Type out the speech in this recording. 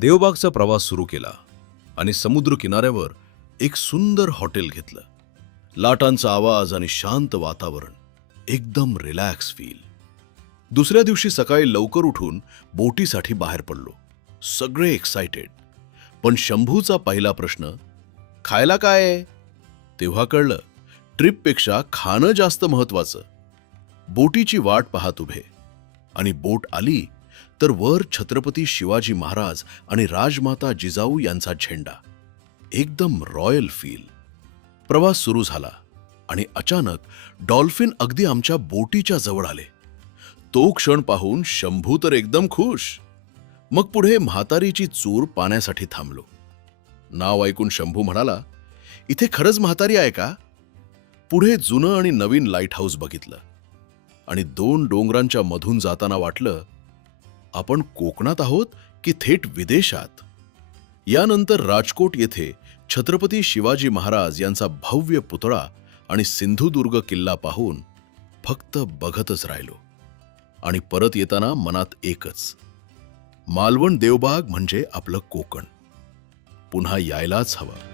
देवबागचा प्रवास सुरू केला आणि समुद्र किनाऱ्यावर एक सुंदर हॉटेल घेतलं. लाटांचा आवाज आणि शांत वातावरण, एकदम रिलॅक्स फील. दुसऱ्या दिवशी सकाळी लवकर उठून बोटीसाठी बाहेर पडलो. सगळे एक्साइटेड. पण शंभूचा पहिला प्रश्न, खायला काय आहे? तेव्हा कळलं, ट्रिपपेक्षा खाणं जास्त महत्वाचं. बोटीची वाट पाहत उभे आणि बोट आली तर वर छत्रपती शिवाजी महाराज आणि राजमाता जिजाऊ यांचा झेंडा. एकदम रॉयल फील. प्रवास सुरू झाला आणि अचानक डॉल्फिन अगदी आमच्या बोटीच्या जवळ आले. तो क्षण पाहून शंभू तर एकदम खुश. मग पुढे म्हातारीची चूर पाण्यासाठी थांबलो. नाव ऐकून शंभू म्हणाला, इथे खरंच म्हातारी आहे का? पुढे जुनं आणि नवीन लाईट हाऊस बघितलं आणि 2 डोंगरांच्या मधून जाताना वाटलं, आपण कोकणात आहोत की थेट विदेशात. यानंतर राजकोट येथे छत्रपती शिवाजी महाराज यांचा भव्य पुतळा आणि सिंधुदुर्ग किल्ला पाहून फक्त बघतच राहिलो. आणि परत येताना मनात एकच, मालवण देवबाग म्हणजे आपलं कोकण. पुन्हा यायलाच हवं.